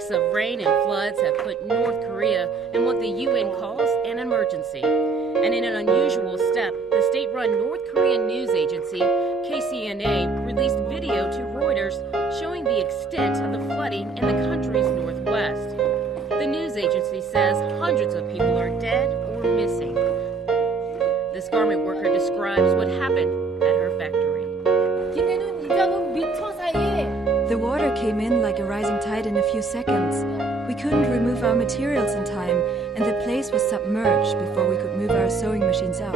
Weeks of rain and floods have put North Korea in what the UN calls an emergency. And in an unusual step, the state-run North Korean news agency, KCNA, released video to Reuters showing the extent of the flooding in the country's northwest. The news agency says hundreds of people are dead or missing. This garment worker describes what happened at her factory. The water came in like a rising tide in a few seconds. We couldn't remove our materials in time, and the place was submerged before we could move our sewing machines out.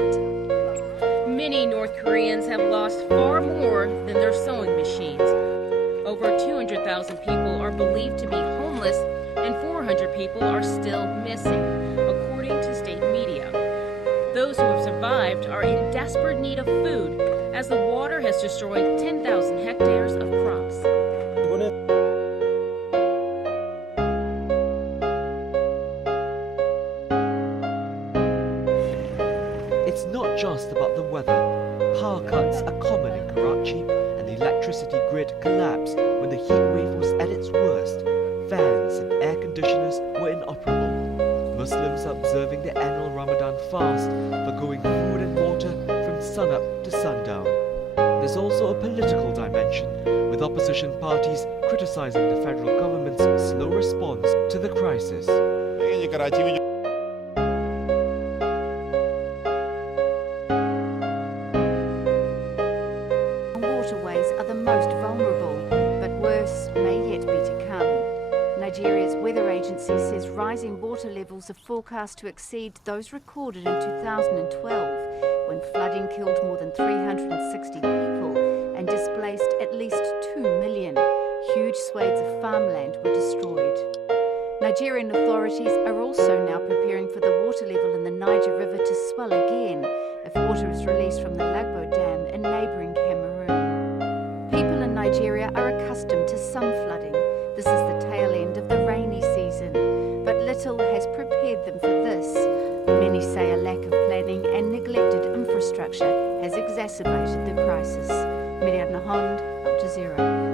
Many North Koreans have lost far more than their sewing machines. Over 200,000 people are believed to be homeless, and 400 people are still missing, according to state media. Those who have survived are in desperate need of food, as the water has destroyed 10,000 hectares of crops. It's not just about the weather. Power cuts are common in Karachi, and the electricity grid collapsed when the heat wave was at its worst. Fans and air conditioners were inoperable. Muslims are observing the annual Ramadan fast, forgoing food and water from sunup to sundown. There's also a political dimension, with opposition parties criticizing the federal government's slow response to the crisis. Waterways are the most vulnerable, but worse may yet be to come. Nigeria's weather agency says rising water levels are forecast to exceed those recorded in 2012, when flooding killed more than 360 people and displaced at least 2 million. Huge swathes of farmland were destroyed. Nigerian authorities are also now preparing for the water level in the Niger River to swell again if water is released from the Lagbo Dam in neighbouring Cameroon. People in Nigeria are accustomed to some flooding. This is the tail end of the rainy season, but little has prepared them for this. Many say a lack of planning and neglected infrastructure has exacerbated the crisis. Miriam Nahond, Al Jazeera.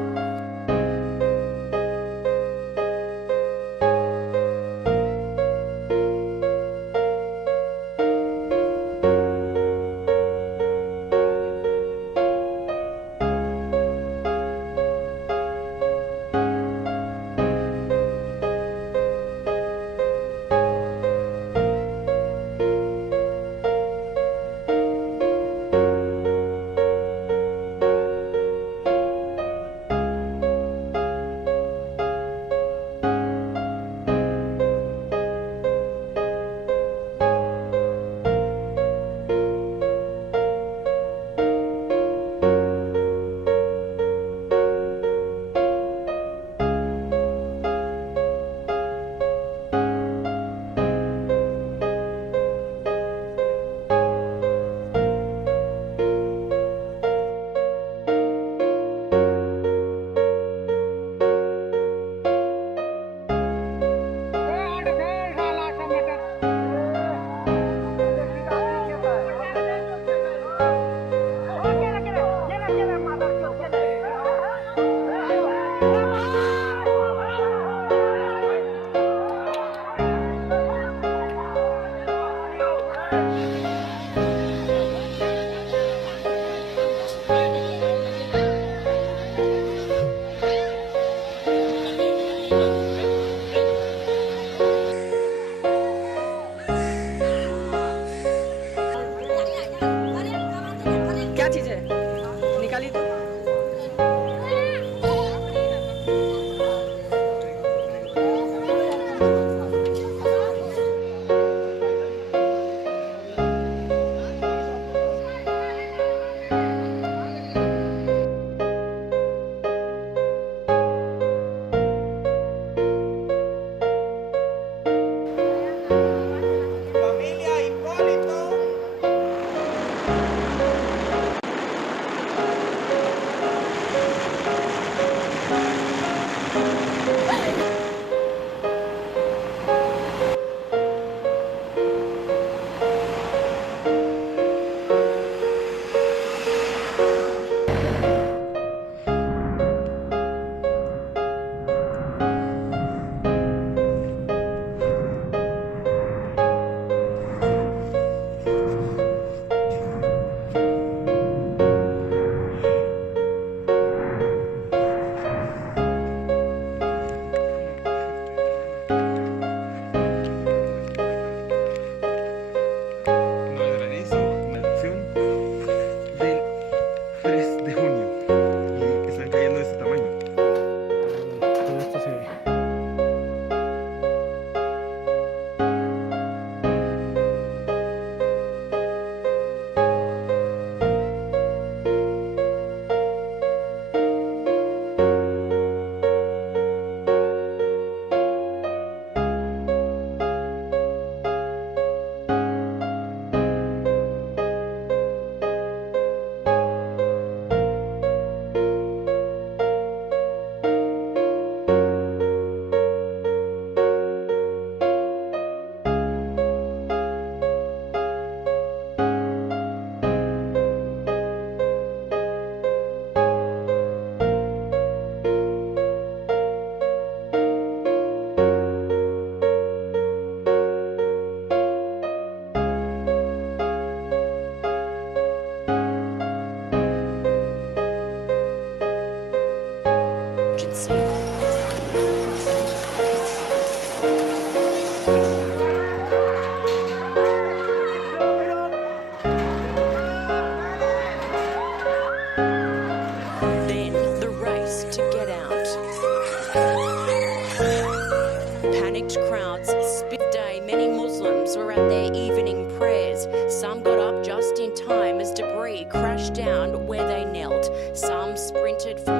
where they knelt. Some sprinted from